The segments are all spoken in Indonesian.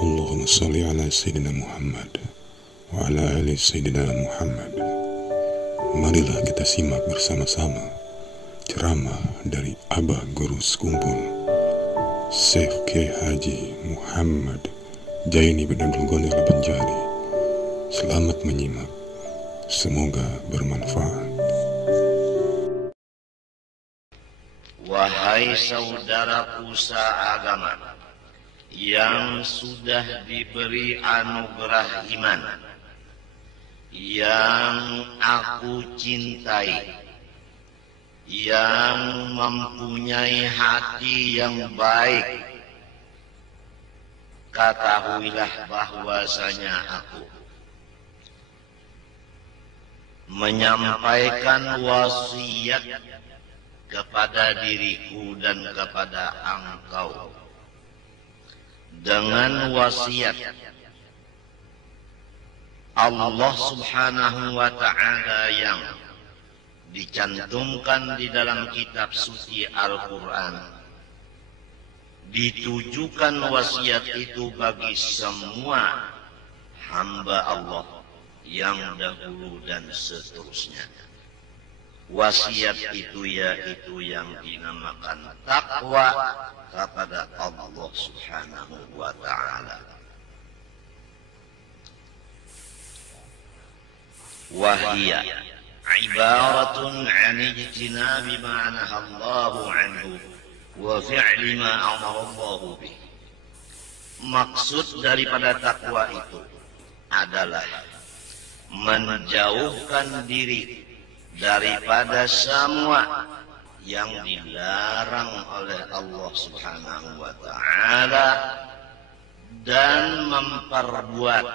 Allahumma salli ala Sayyidina Muhammad wa ala ali Sayyidina Muhammad. Marilah kita simak bersama-sama ceramah dari Abah Guru Sekumpul Syekh Kiai Haji Muhammad Jaini bin Abdul Ghani Al-Banjari. Selamat menyimak, semoga bermanfaat. Wahai saudaraku seagama yang sudah diberi anugerah iman, yang aku cintai, yang mempunyai hati yang baik, ketahuilah bahwasanya aku menyampaikan wasiat kepada diriku dan kepada engkau dengan wasiat Allah Subhanahu wa ta'ala yang dicantumkan di dalam kitab suci Al-Quran. Ditujukan wasiat itu bagi semua hamba Allah yang dahulu dan seterusnya. Wasiat itu yaitu yang dinamakan takwa kepada Allah Subhanahu wa ta'ala. Wahia ibaratun an ijtinabi ma naha Allahu anhu wa fi'li ma amara Allahu bih. Maksud daripada takwa itu adalah menjauhkan diri daripada semua yang dilarang oleh Allah Subhanahu wa ta'ala dan memperbuat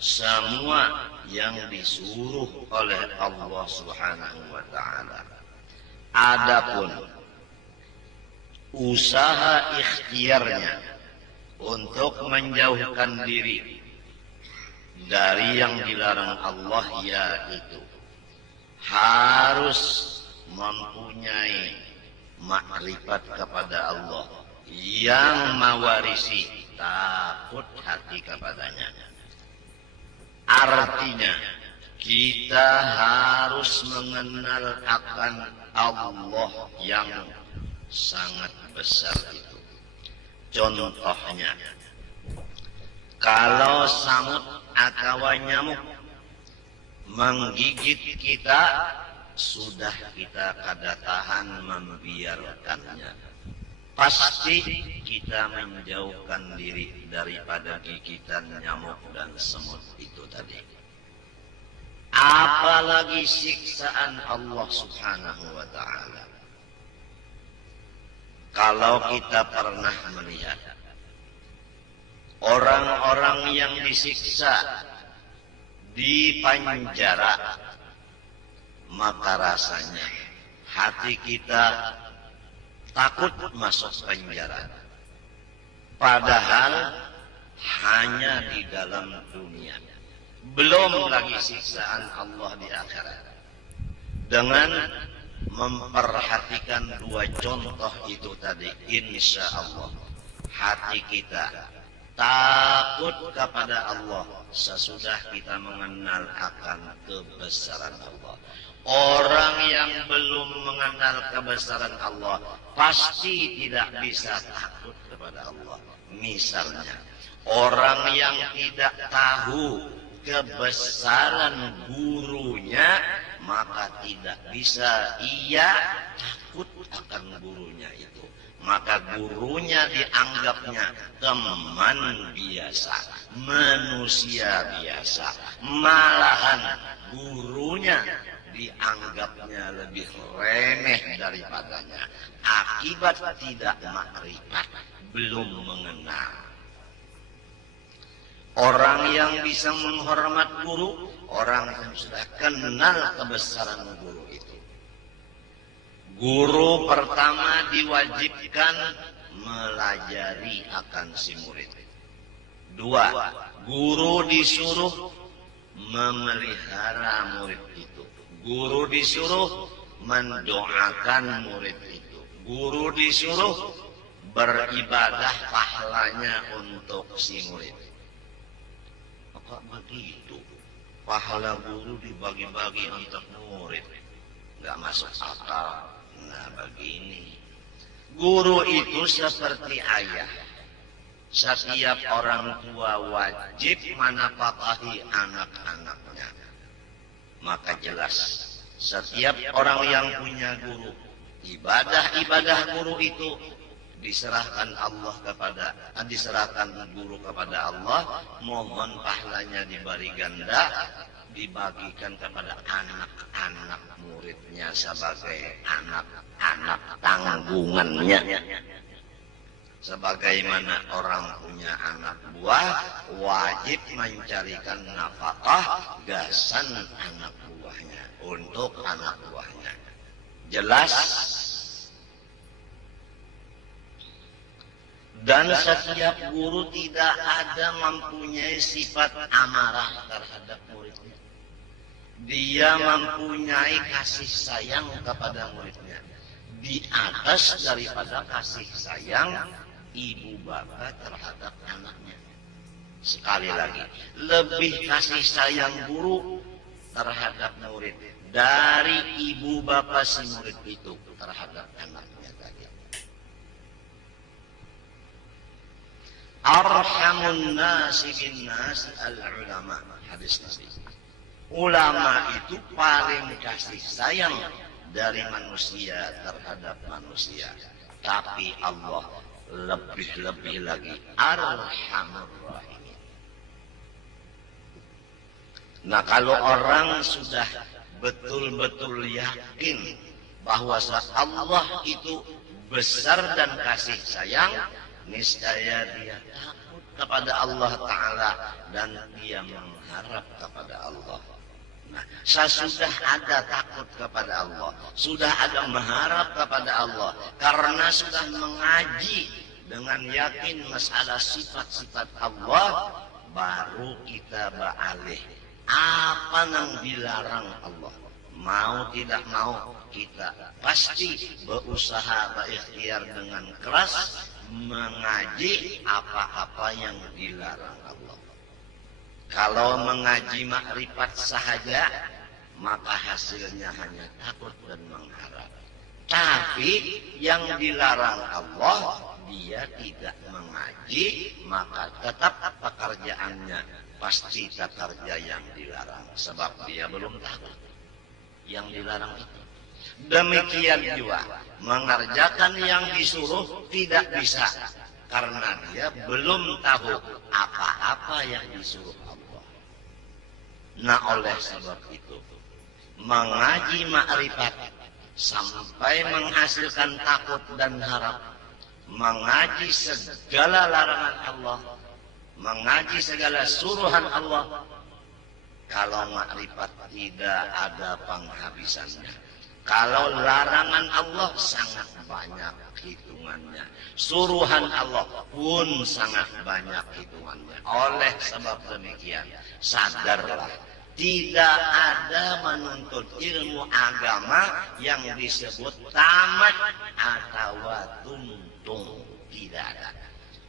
semua yang disuruh oleh Allah Subhanahu wa ta'ala. Adapun usaha ikhtiarnya untuk menjauhkan diri dari yang dilarang Allah, yaitu harus mempunyai makrifat kepada Allah yang mewarisi takut hati kepadanya. Artinya kita harus mengenal akan Allah yang sangat besar itu. Contohnya, kalau samut atau nyamuk menggigit kita, sudah kita kada tahan membiarkannya. Pasti kita menjauhkan diri daripada gigitan nyamuk dan semut itu tadi. Apalagi siksaan Allah Subhanahu wa ta'ala. Kalau kita pernah melihat orang-orang yang disiksa di penjara, maka rasanya hati kita takut masuk penjara. Padahal hanya di dalam dunia, belum lagi siksaan Allah di akhirat. Dengan memperhatikan dua contoh itu tadi, insya Allah hati kita takut kepada Allah sesudah kita mengenal akan kebesaran Allah. Orang yang belum mengenal kebesaran Allah pasti tidak bisa takut kepada Allah. Misalnya, orang yang tidak tahu kebesaran gurunya, maka tidak bisa ia takut akan gurunya itu. Maka gurunya dianggapnya teman biasa, manusia biasa. Malahan gurunya dianggapnya lebih remeh daripadanya. Akibat tidak makrifat, belum mengenal. Orang yang bisa menghormat guru, orang yang sudah kenal kebesaran guru itu. Guru pertama diwajibkan melajari akan si murid. Dua, guru disuruh memelihara murid itu. Guru disuruh mendoakan murid itu. Guru disuruh beribadah pahalanya untuk si murid. Apa begitu? Pahala guru dibagi-bagi untuk murid, nggak masuk akal. Nah begini, guru itu seperti ayah. Setiap orang tua wajib menafkahi anak-anaknya. Maka jelas setiap orang yang punya guru, ibadah guru itu diserahkan guru kepada Allah, mohon pahalanya diberi ganda, dibagikan kepada anak-anak muridnya sebagai anak-anak tanggungannya. Sebagaimana orang punya anak buah, wajib mencarikan nafkah gasan anak buahnya untuk anak buahnya. Jelas? Dan setiap guru tidak ada mempunyai sifat amarah terhadap muridnya. Dia mempunyai kasih sayang kepada muridnya di atas daripada kasih sayang ibu bapak terhadap anaknya. Sekali lagi, lebih kasih sayang guru terhadap murid dari ibu bapak si murid itu terhadap anaknya tadi. Arhamun nasi bin nas al-ulama, hadis Nabi. Ulama itu paling kasih sayang dari manusia terhadap manusia. Tapi Allah lebih-lebih lagi arhamur rahimin. Nah, kalau orang sudah betul-betul yakin bahwa Allah itu besar dan kasih sayang, niscaya dia takut kepada Allah Ta'ala dan dia mengharap kepada Allah. Nah, sesudah ada takut kepada Allah, sudah ada mengharap kepada Allah, karena sudah mengaji dengan yakin masalah sifat-sifat Allah, baru kita beralih apa yang dilarang Allah. Mau tidak mau, kita pasti berusaha berikhtiar dengan keras mengaji apa-apa yang dilarang Allah. Kalau mengaji makrifat sahaja, maka hasilnya hanya takut dan mengharap. Tapi yang dilarang Allah, dia tidak mengaji, maka tetap pekerjaannya pasti kerja yang dilarang. Sebab dia belum tahu yang dilarang itu. Demikian juga mengerjakan yang disuruh tidak bisa, karena dia belum tahu apa-apa yang disuruh Allah. Nah, oleh sebab itu mengaji makrifat sampai menghasilkan takut dan harap, mengaji segala larangan Allah, mengaji segala suruhan Allah. Kalau makrifat tidak ada penghabisannya, kalau larangan Allah sangat banyak hitungannya, suruhan Allah pun sangat banyak hitungannya. Oleh sebab demikian, sadarlah, tidak ada menuntut ilmu agama yang disebut tamat atau tuntung. Tidak ada.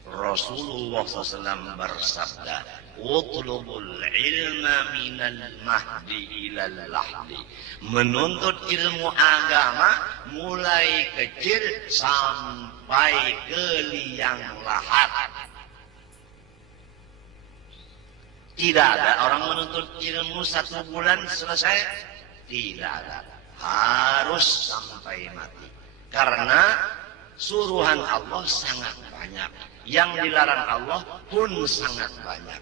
Rasulullah SAW bersabda, "Utlubul ilma minal mahdi ilal lahdi." Menuntut ilmu agama mulai kecil sampai ke liang lahat. Tidak ada orang menuntut ilmu 1 bulan selesai. Tidak ada. Harus sampai mati. Karena suruhan Allah sangat banyak, yang dilarang Allah pun sangat banyak.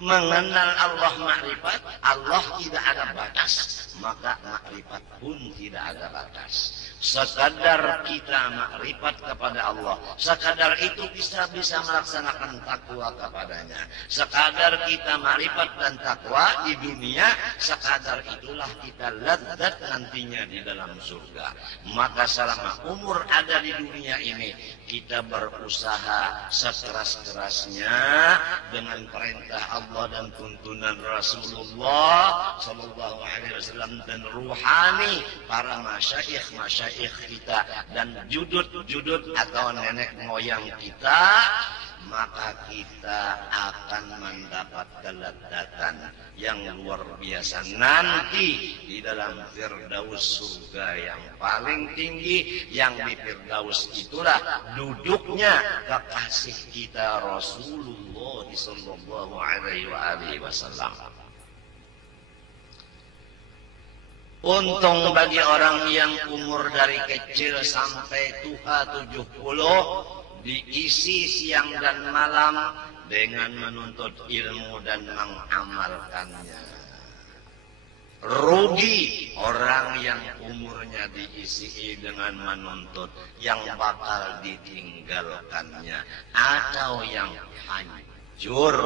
Mengenal Allah makrifat, Allah tidak ada batas, maka makrifat pun tidak ada batas. Sekadar kita makrifat kepada Allah, sekadar itu kita bisa melaksanakan takwa kepadanya. Sekadar kita makrifat dan takwa di dunia, sekadar itulah kita lezat nantinya di dalam surga. Maka selama umur ada di dunia ini, kita berusaha sekeras-kerasnya dengan perintah Allah Allah dan tuntunan Rasulullah Sallallahu Alaihi Wasallam dan ruhani para masyaikh kita dan judud atau nenek moyang kita, maka kita akan mendapat kelezatan yang luar biasa nanti di dalam Firdaus, surga yang paling tinggi. Yang di Firdaus itulah duduknya kekasih kita Rasulullah sallallahu alaihi wasallam. Untung bagi orang yang umur dari kecil sampai tua 70 diisi siang dan malam dengan menuntut ilmu dan mengamalkannya. Rugi orang yang umurnya diisi dengan menuntut yang bakal ditinggalkannya atau yang hancur.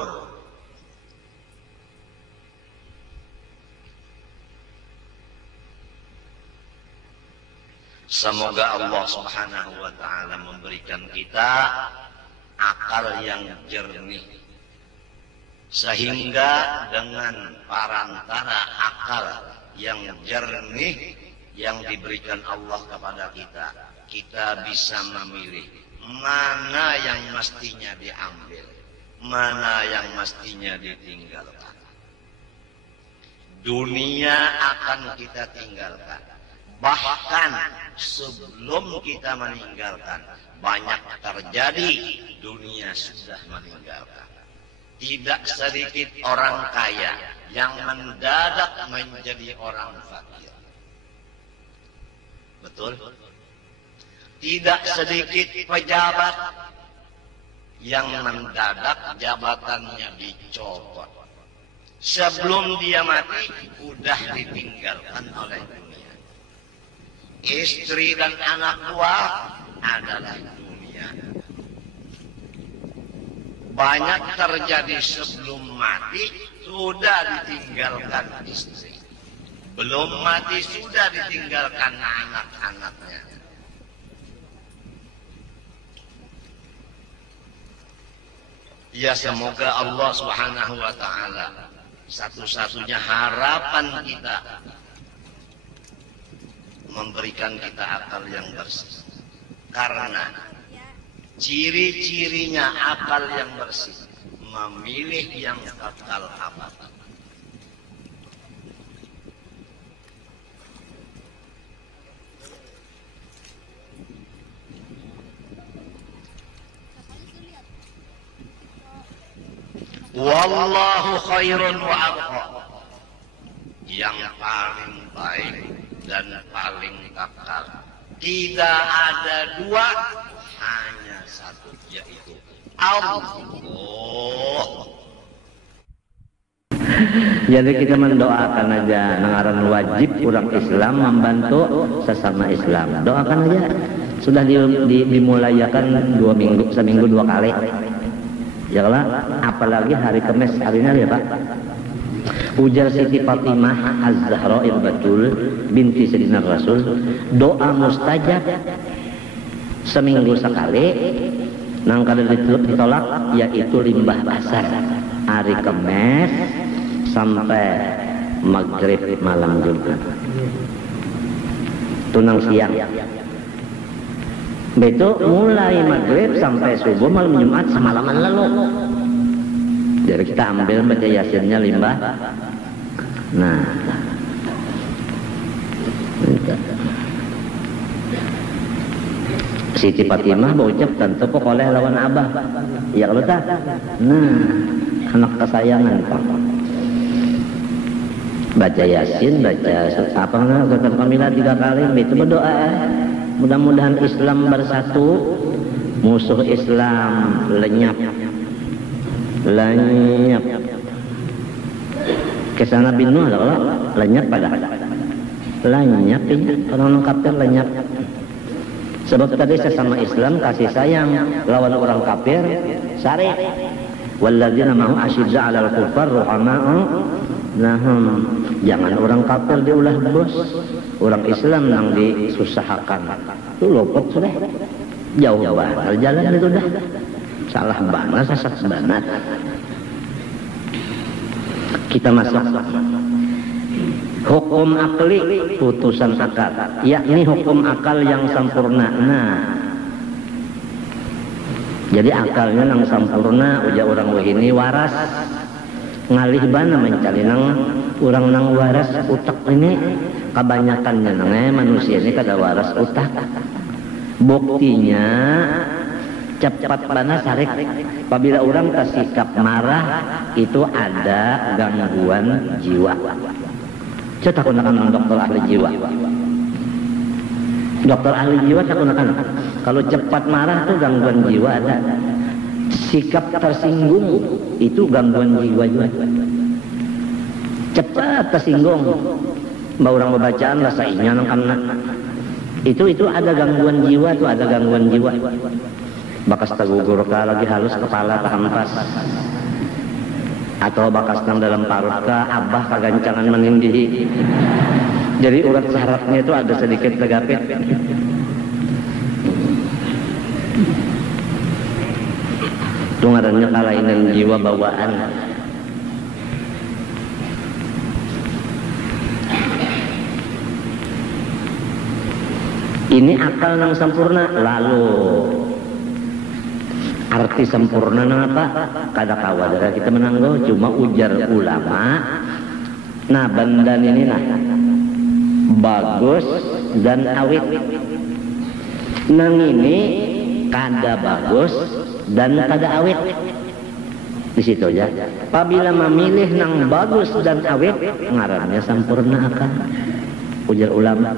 Semoga Allah Subhanahu wa ta'ala memberikan kita akal yang jernih, sehingga dengan parantara akal yang jernih yang diberikan Allah kepada kita, kita bisa memilih mana yang mestinya diambil, mana yang mestinya ditinggalkan. Dunia akan kita tinggalkan. Bahkan sebelum kita meninggalkan, banyak terjadi, dunia sudah meninggalkan. Tidak sedikit orang kaya yang mendadak menjadi orang fakir. Betul? Tidak sedikit pejabat yang mendadak jabatannya dicopot. Sebelum dia mati, sudah ditinggalkan oleh dunia. Istri dan anak buah adalah dunia. Banyak terjadi sebelum mati sudah ditinggalkan istri. Belum mati sudah ditinggalkan anak-anaknya. Ya, semoga Allah Subhanahu wa ta'ala satu-satunya harapan kita memberikan kita akal yang bersih. Karena ciri-cirinya akal yang bersih, memilih yang kekal abadi. Wallahu khairun wa abqa. Yang paling baik dan paling kekal. Tidak ada dua, hanya satu, yaitu Allah. Jadi kita mendoakan aja, ngaran wajib orang Islam membantu sesama Islam. Doakan aja. Sudah dimulayakan seminggu 2 kali. Ya Allah, apalagi hari Kamis hari ini ya Pak. Ujar Siti Fatimah Az-Zahra Il-Batul binti Sayyidina Rasul, doa mustajab seminggu sekali, nang kada ditolak yaitu limbah basah hari Kamis sampai maghrib malam Jumat. Tunang siang. Itu mulai maghrib sampai subuh malam Jumat semalaman lalu. Jadi kita ambil baca yasinnya limbah. Nah, Siti Fatimah berucap tentu kok oleh lawan abah. Ya kalau tak. Nah, anak kesayangan Pak. Baca yasin, baca apa namanya Quran Kamilah 3 kali, itu berdoa. Mudah-mudahan Islam bersatu, musuh Islam lenyap. Kesana bin Nuh kalau lenyap pada lenyap ini orang kafir lenyap. Sebab tadi sesama Islam kasih sayang, lawan orang kafir syarif. Walladzina ma'hu asyidza 'alal kuffar ruhama'u lahum. Jangan orang kafir diulah bos, orang Islam yang disusahkan. Itu lopot sudah. Jauh banget jalan itu dah. Salah banget, sesat banget. Kita masuk hukum akli, putusan akal, yakni hukum akal yang sempurna. Nah, jadi akalnya yang sempurna, uja orang ini waras ngalih bana mencari nang orang nang waras utak ini kebanyakannya nang manusia ini kada waras utak. Buktinya cepat bana sarik apabila orang tersikap marah itu ada gangguan jiwa. Saya tak gunakan dokter ahli jiwa. Dokter ahli jiwa tak gunakan. Kalau cepat marah itu gangguan jiwa ada. Sikap tersinggung itu gangguan jiwa juga. Cepat tersinggung, mbak orang membacaan rasa inya nang kamna. Itu ada gangguan jiwa, itu ada gangguan jiwa. Bakas tagugur ka lagi halus kepala terhempas. Atau bakas nang dalam parut ka abah kagancangan meninggi. Jadi urat sarafnya itu ada sedikit tegapit. Itu ngarannya kelainan jiwa bawaan. Ini akal yang sempurna. Lalu arti sempurna nang apa? Kada kawadara kita menanggo. Cuma ujar ulama, nah bandan ini nah bagus dan awit. Nang ini kada bagus dan kada awit. Di situ aja. Apabila memilih nang bagus dan awit, ngarannya sempurna akal. Ujar ulama.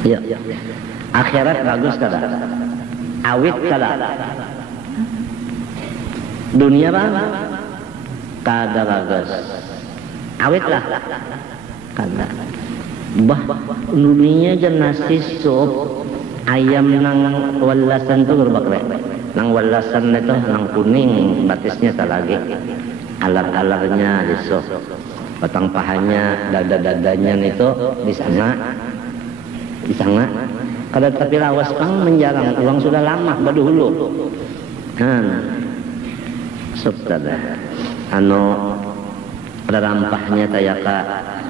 Ya. Akhirat bagus kada? Awit kada? Dunia bang? Kada bagus. Awit lah. Kada. Bah, dunia aja nasi sup ayam nang walasan tuh berbakre. Nang walasan itu nang kuning, batisnya tak lagi. Alar-alarnya di sup. Batang pahanya, dada-dadanya itu di sana. Kada tapi lawas pang menjarang uang sudah lama badahulu. Sup tada anu pada rampahnya tayaka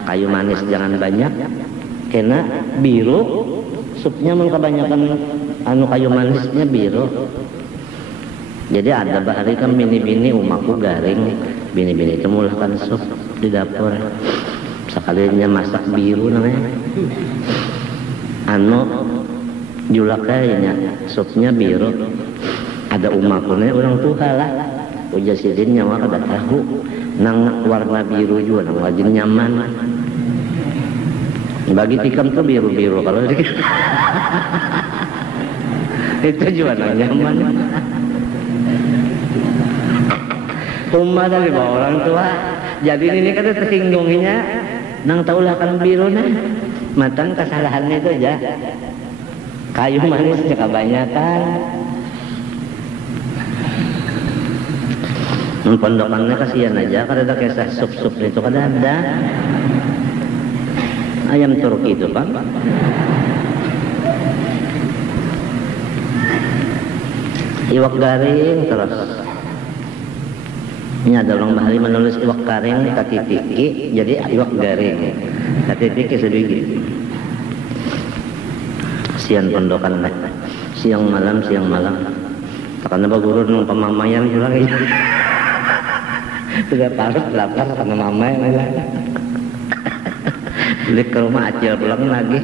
kayu manis jangan banyak kena biru supnya kebanyakan anu kayu manisnya biru. Jadi ada bahari kan bini-bini umaku garing bini-bini itu mulahkan sup di dapur sekalinya masak biru namanya anu julaknya supnya biru ada umakunya orang tua lah uja sidin nyawa kada tahu nang warna biru juga nang wajib nyaman bagi tikam tuh biru-biru kalau itu juga nang nyaman umma dari bawah orang tua jadi ini kada tersinggunginya nang taulah kan biru nah matang kesalahannya itu aja kayu manisnya kebanyakan pondokannya kasihan aja kada ada kisah sup-sup itu kada ada ayam Turki itu pak iwak garing terus ini ada orang bahari menulis iwak garing katitiki jadi iwak garing katitiki sedikit siang pondokan lah siang malam karena bagurun ng pamamayan pulang ya sudah parut lapar karena mamay beli ke rumah acil pulang lagi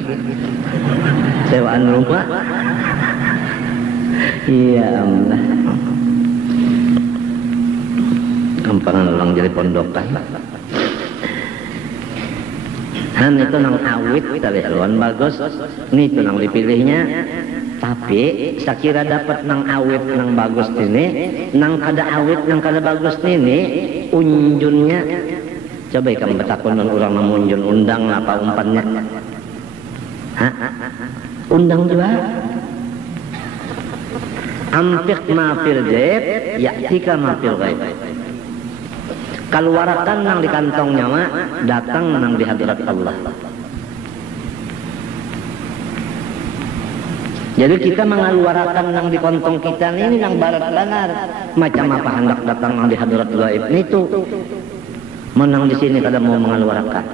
sewaan rumah iya Allah gampangan orang jadi pondokan itu nang awit kali haluan bagus ini itu nang dipilihnya tapi sakira dapat nang awit nang bagus ini nang kada awit nang kada bagus ini unjunnya coba ikan betakun orang namunjun undang apa umpannya undang juga ampik mafil jaib yaktika mafil gaib keluarkan nang di kantongnya mak datang nang di hadirat Allah Jadi kita mengeluarkan yang di kontong kita ini yang barat-barat. Macam apa hendak datang yang di hadirat gaib itu. Menang di sini kada mau mengeluarkan.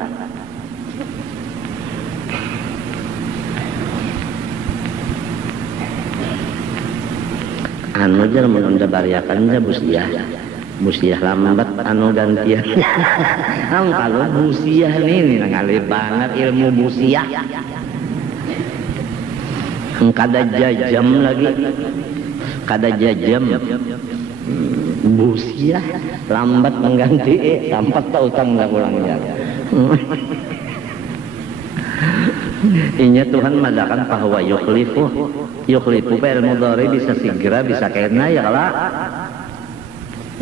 Anu jar menunda bariakan aja busiah lambat anu gantian. Kalau busiah ini ngali banget ilmu busiah. Kada jajam lagi, kada jajam. Busiah lambat mengganti, sampai tak utang dah pulangnya. Inya Tuhan madakan bahwa yukhlifu fa'il mudhari bisa segera bisa kena ya lah.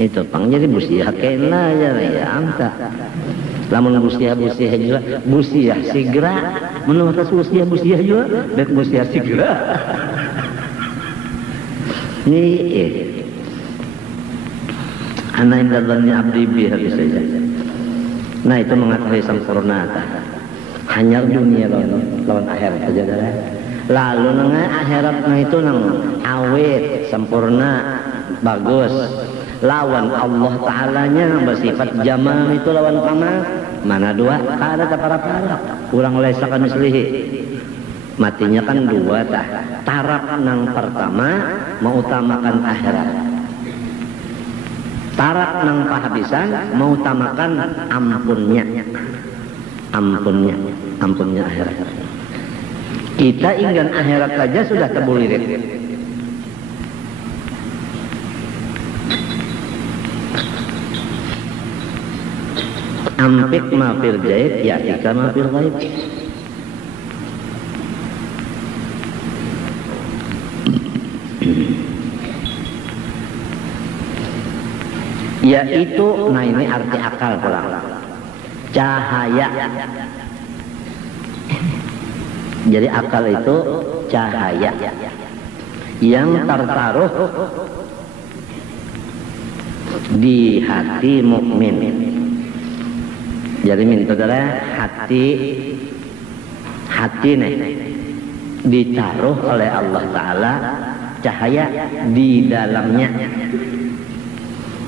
Itu pang jadi busiah kena ya anta. Lamun busiah juga busiah segera menurut busiah juga dan busiah segera. Ini ana inda dhanni abdi bi hadis saja. Nah itu mengetahui sempurna hanya dunia lawan akhirat saja dah. Lalu nang akhirat itu nang awet sempurna bagus. Lawan Allah Ta'alanya bersifat jamal itu lawan kamal. Mana dua? Kada para-para. Kurang lesakan mislihi. Matinya kan dua tah. Taraf nang pertama mengutamakan akhirat. Taraf nang pahabisan mengutamakan ampunnya akhirat. Kita ingin akhirat saja sudah terbulirit. Ampik ma fil jaib ya'tika ma fil ghaib. Yaitu, nah ini arti akal pula. Cahaya. Jadi akal itu cahaya yang tertaruh di hati mukmin. Jadi minta hati nih ditaruh oleh Allah Ta'ala cahaya di dalamnya.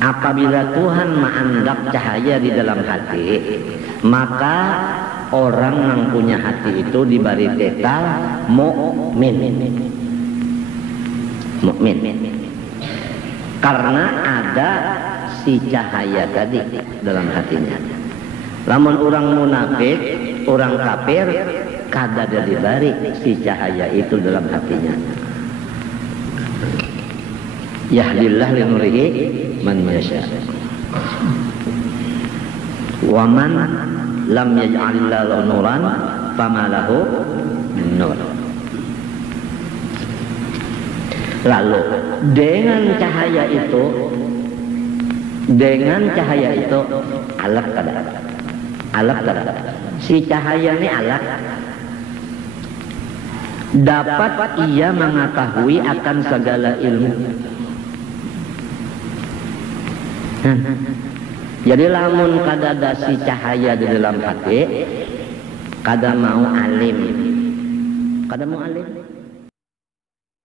Apabila Tuhan menganggap cahaya di dalam hati, maka orang yang punya hati itu diberi titel mukmin. Karena ada si cahaya tadi dalam hatinya. Lamun orang munafik, orang kafir, kada ada diberi si cahaya itu dalam hatinya. Yahdillah li nurihi man yasha. Wa man lam yaj'alillahu lahu nuran fama lahu min nur. Lalu dengan cahaya itu alaq kada. Si cahaya ini alaq dapat ia mengetahui akan segala ilmu. Jadi lamun kada ada si cahaya di dalam hati, kada mau alim.